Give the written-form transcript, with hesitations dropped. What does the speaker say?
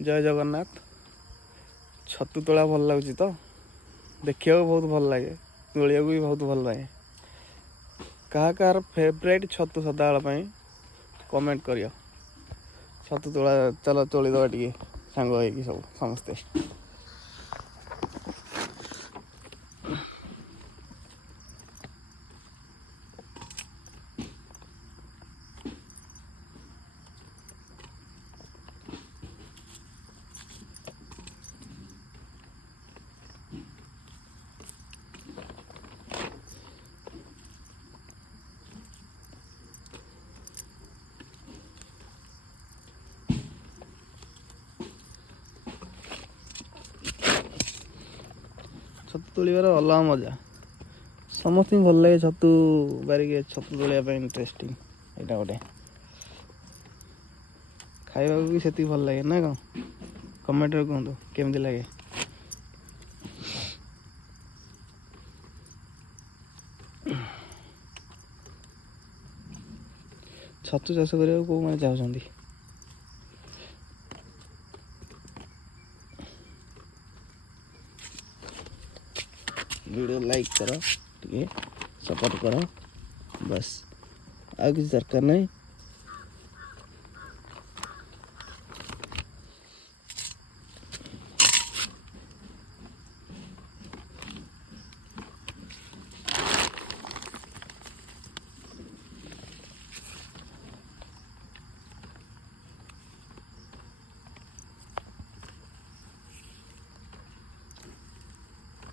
जय जगन्नाथ। छतु तोड़ा भल लगुच तो देखा बहुत भल लगे, तोलिया भी बहुत भल लगे। कहाँ फेवरेट छतु सदाबेल कमेंट करियो। छतु तोड़ा चलो तोड़ीदे टे सांग हो सब समस्ते। छतु तोड़ार अलग मजा, समस्त भल लगे। छतु बारिक छतु तोड़ा इंटरेस्टिंग यहाँ गोटे खाइबा भी से भल लगे ना कौन कमेंट कहतु केमती लगे। छतु चाष करने को मैंने चाहते वीडियो लाइक करो, टे सपोर्ट करो, बस आ किसी दरकार नहीं।